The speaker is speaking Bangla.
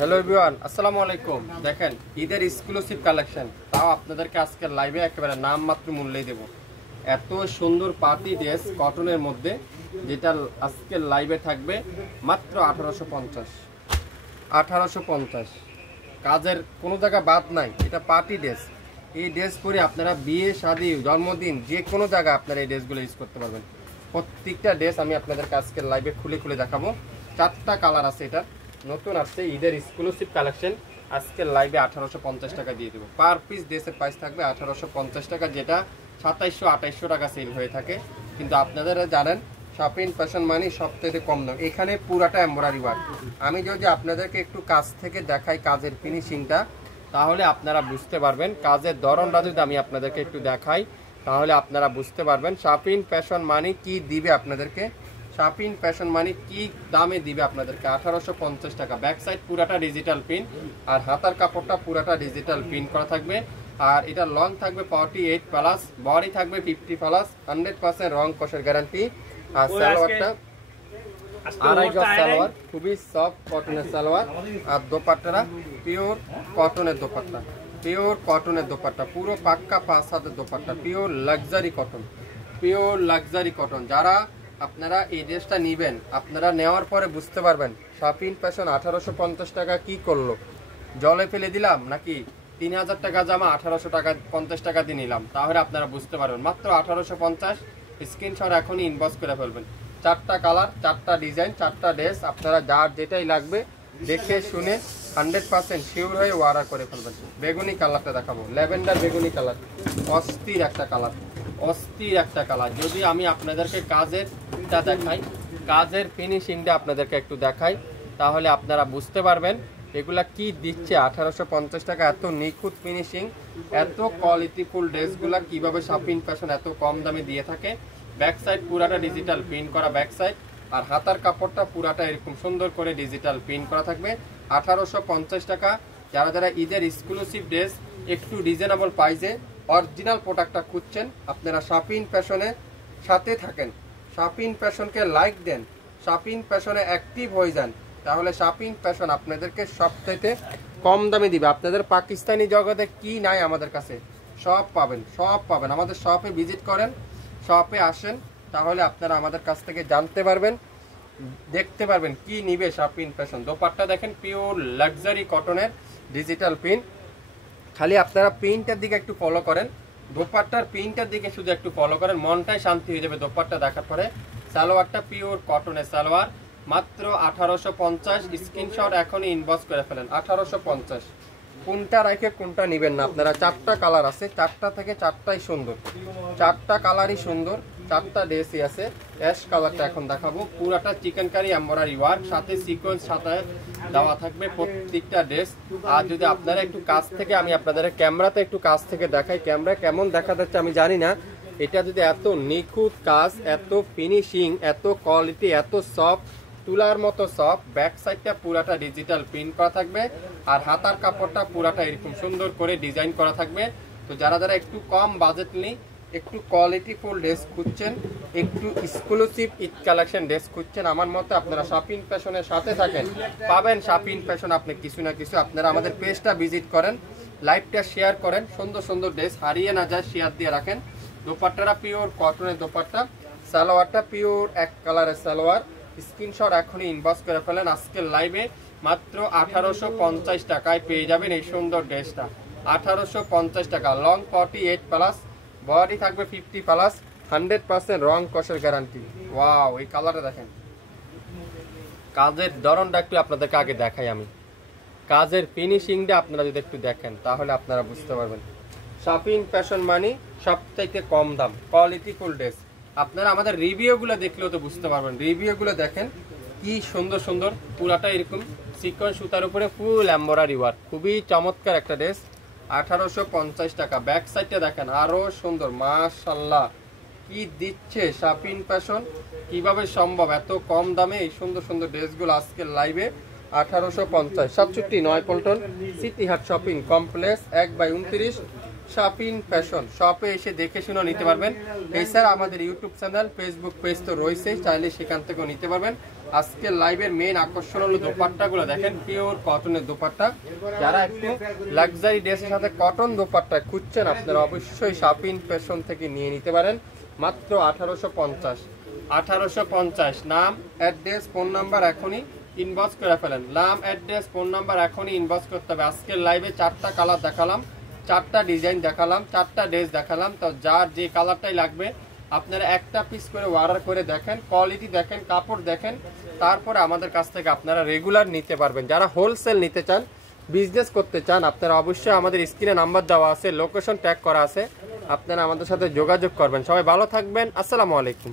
হ্যালো এভরিওয়ান, আসসালামু আলাইকুম। দেখেন ঈদের এক্সক্লুসিভ কালেকশন, তাও আপনাদেরকে আজকের লাইভে একেবারে নামমাত্র মূল্যেই দেব। এত সুন্দর পার্টি ড্রেস কটনের মধ্যে, যেটা আজকের লাইভে থাকবে মাত্র 1850। কাজের কোনো জায়গা বাদ নাই, এটা পার্টি ড্রেস। এই ড্রেস পরে আপনারা বিয়ে, শাদী, জন্মদিন যে কোনো জায়গায় আপনারা এই ড্রেসগুলো ইউজ করতে পারবেন। প্রত্যেকটা ড্রেস আমি আপনাদেরকে আজকের লাইভে খুলে খুলে দেখাবো। 4টা কালার আছে, এটা নতুন আসছে ঈদের এক্সক্লুসিভ কালেকশন। আজকের লাইভে 1850 টাকা দিয়ে দেবো। পার পিস ড্রেসের প্রাইস থাকবে 1850 টাকা, যেটা 2700-2800 টাকা সেল হয়ে থাকে। কিন্তু আপনারা জানেন শপিং ফ্যাশন মানি সবথেকে কম দাম। এখানে পুরাটা এমব্রয়ডারি ওয়ার্ক। আমি যদি আপনাদেরকে একটু কাছ থেকে দেখাই কাজের ফিনিশিংটা, তাহলে আপনারা বুঝতে পারবেন। কাজের ধরনটা যদি আমি আপনাদেরকে একটু দেখাই, তাহলে আপনারা বুঝতে পারবেন শপিং ফ্যাশন মানি কি দিবে আপনাদেরকে। শপিং ফ্যাশন মানি কি দামে দিবে আপনাদেরকে 1850 টাকা। ব্যাক সাইড পুরাটা ডিজিটাল প্রিন্ট, আর হাতার কাপড়টা পুরাটা ডিজিটাল প্রিন্ট করা থাকবে। আর এটা লং থাকবে 48+, বডি থাকবে 50+, 100% রং কষের গ্যারান্টি। আর সালোয়ারটা আড়াই গজ সালোয়ার, খুবই সফট কটনের সালোয়ার। আর দোপাট্টারা পিওর কটনের দোপাট্টা, পিওর কটনের দোপাট্টা, পুরো পাক্কা 5 হাতের dupatta, pure luxury cotton, pure luxury cotton. যারা আপনারা এই ড্রেসটা নেবেন, আপনারা নেওয়ার পরে বুঝতে পারবেন শপিং ফ্যাশন 1850 টাকা কি করলো। জলে ফেলে দিলাম নাকি 3000 টাকা জামা 1850 টাকা দিয়ে নিলাম, তাহলে আপনারা বুঝতে পারবেন। মাত্র 1850। স্ক্রিনশট এখনই ইনবক্স করে ফেলবেন। 4টা কালার, 4টা ডিজাইন, 4টা ড্রেস। আপনারা যার যেটাই লাগবে দেখে শুনে 100% শিওর হয়ে অর্ডার করে ফেলবেন। বেগুনি কালারটা দেখাবো, ল্যাভেন্ডার বেগুনি কালার, অস্থির একটা কালার, অস্থির একটা কালার। যদি আমি আপনাদেরকে কাজেরটা দেখাই, কাজের ফিনিশিংটা আপনাদেরকে একটু দেখাই, তাহলে আপনারা বুঝতে পারবেন এগুলা কি দিচ্ছে 1850 টাকা। এত নিখুঁত ফিনিশিং, এত কোয়ালিটিফুল ড্রেসগুলা কিভাবে শপিং ফ্যাশন এত কম দামে দিয়ে থাকে। ব্যাক সাইড পুরাটা ডিজিটাল প্রিন্ট করা ব্যাক সাইড, আর হাতার কাপড়টা পুরাটা এরকম সুন্দর করে ডিজিটাল প্রিন্ট করা থাকবে। 1850 টাকা। যারা যারা ঈদের এক্সক্লুসিভ ড্রেস একটু রিজনেবল প্রাইসে অরিজিনাল প্রোডাক্টটা খুঁজছেন, আপনারা শপিং ফ্যাশনের সাথে থাকেন, শপিং ফ্যাশনকে লাইক দেন, শপিং ফ্যাশনে অ্যাক্টিভ হয়ে যান, তাহলে শপিং ফ্যাশন আপনাদেরকে সবথেকে কম দামে দিবে। আপনাদের পাকিস্তানি জগতে কি নাই আমাদের কাছে সব পাবেন, সব পাবেন। আমাদের শপে ভিজিট করেন, শপে আসেন, তাহলে আপনারা আমাদের কাছ থেকে জানতে পারবেন, দেখতে পারবেন কি নিবে শপিং ফ্যাশন। দোপাট্টা দেখেন পিওর লাক্সারি কটনের ডিজিটাল প্রিন্ট। খালি আপনারা প্রিন্টের দিকে একটু ফলো করেন, দোপাট্টার প্রিন্টের দিকে শুধু একটু ফলো করেন, মনটাই শান্তি হয়ে যাবে দোপাট্টা দেখার পরে। সালোয়ারটা পিওর কটনের সালোয়ার, মাত্র 1850। স্ক্রিনশট এখনই ইনবক্স করে ফেলেন। 1850। কোনটা রেখে কোনটা নেবেন না আপনারা। 4টা কালার আছে, 4টা থেকে 4টাই সুন্দর, 4টা কালারই সুন্দর, 4টা ড্রেসই আছে। অ্যাশ কালারটা এখন দেখাবো, পুরাটা চিকেন কারি এমব্রয়ডারি ওয়ার্ক, সাথে সিকোয়েন্স সাথে দেওয়া থাকবে প্রত্যেকটা ড্রেস। আর যদি আপনারা একটু কাছ থেকে, আমি আপনাদের ক্যামেরাতে একটু কাছ থেকে দেখাই, ক্যামেরা কেমন দেখা যাচ্ছে আমি জানি না। এটা যদি এত নিখুঁত কাজ, এত ফিনিশিং, এত কোয়ালিটি, এত সফট, তুলার মতো সফট। ব্যাক সাইডটা পুরাটা ডিজিটাল প্রিন্ট করা থাকবে, আর হাতার কাপড়টা পুরাটা এরকম সুন্দর করে ডিজাইন করা থাকবে। তো যারা যারা একটু কম বাজেট নেই, একটু কোয়ালিটিফুল ড্রেস খুঁজছেন, একটু এক্সক্লুসিভ ঈদ কালেকশন ড্রেস খুঁজছেন, আমার মতে আপনারা শপিং ফ্যাশনের সাথে থাকেন, পাবেন শপিং ফ্যাশন। আপনি কিছু না কিছু আপনারা আমাদের পেজটা ভিজিট করেন, লাইভটা শেয়ার করেন, সুন্দর সুন্দর ড্রেস হারিয়ে না যায় শেয়ার দিয়ে রাখেন। দোপাট্টাটা পিওর কটনের দোপাট্টা, সালোয়ারটা পিওর এক কালারের সালোয়ার। স্ক্রিনশট এখনই ইনবক্স করে ফেলেন। আজকের লাইভে মাত্র 1850 টাকায় পেয়ে যাবেন এই সুন্দর ড্রেসটা। 1850 টাকা। লং 48+, বডি থাকবে 50+, 100% রং কষের গ্যারান্টি। ওয়াও, এই কালারটা দেখেন। কাজের ধরনটা একটু আপনাদেরকে আগে দেখাই আমি, কাজের ফিনিশিংটা আপনারা যদি একটু দেখেন, তাহলে আপনারা বুঝতে পারবেন শপিং ফ্যাশন মানি সবথেকে কম দাম, কোয়ালিটিফুল ড্রেস। আপনারা আমাদের রিভিউগুলো দেখলেও তো বুঝতে পারবেন। রিভিউগুলো দেখেন কি সুন্দর সুন্দর, পুরাটা এরকম সিকোয়েন্স সুতার উপরে ফুল এমব্রয়ডারি ওয়ার্ক, খুবই চমৎকার একটা ড্রেস। 1850 টাকা। ব্যাক সাইডটা দেখেন আরো সুন্দর, মাশাআল্লাহ কি দিচ্ছে শপিং ফ্যাশন। কিভাবে সম্ভব এত কম দামে এই সুন্দর সুন্দর ড্রেসগুলো আজকের লাইভে 1850। 67 নয়াপল্টন সিটি হাট শপিং কমপ্লেক্স 1/29 শপিং ফ্যাশন। শপে এসে দেখে শুনে নিতে পারবেন। এছাড়া আমাদের ইউটিউব চ্যানেল, ফেসবুক পেজ তো রয়েছে, চাইলে সেখান থেকেও নিতে পারবেন। আজকে লাইভের মেইন আকর্ষণ হলো দোপাট্টাগুলো দেখেন, পিওর কটনের দোপাট্টা। যারা একটু লাক্সারি ড্রেসের সাথে কটন দোপাট্টা খুঁজছেন আপনারা অবশ্যই শাপিং ফ্যাশন থেকে নিয়ে নিতে পারেন। মাত্র 1850। 1850। নাম, অ্যাড্রেস, ফোন নাম্বার এখনই ইনবক্স করে ফেলেন। নাম, অ্যাড্রেস, ফোন নাম্বার এখনই ইনবক্স করতে হবে। আজকের লাইভে 4টা কালার দেখালাম, 4টা ডিজাইন দেখালাম, 4টা ড্রেস দেখালাম। তো যার যে কালারটাই লাগবে আপনারা একটা পিস করে অর্ডার করে দেখেন, কোয়ালিটি দেখেন, কাপড় দেখেন, তারপরে আমাদের কাছ থেকে আপনারা রেগুলার নিতে পারবেন। যারা হোলসেল নিতে চান, বিজনেস করতে চান, আপনারা অবশ্যই আমাদের স্ক্রিনে নাম্বার দেওয়া আছে, লোকেশন ট্যাগ করা আছে, আপনারা আমাদের সাথে যোগাযোগ করবেন। সবাই ভালো থাকবেন, আসসালামু আলাইকুম।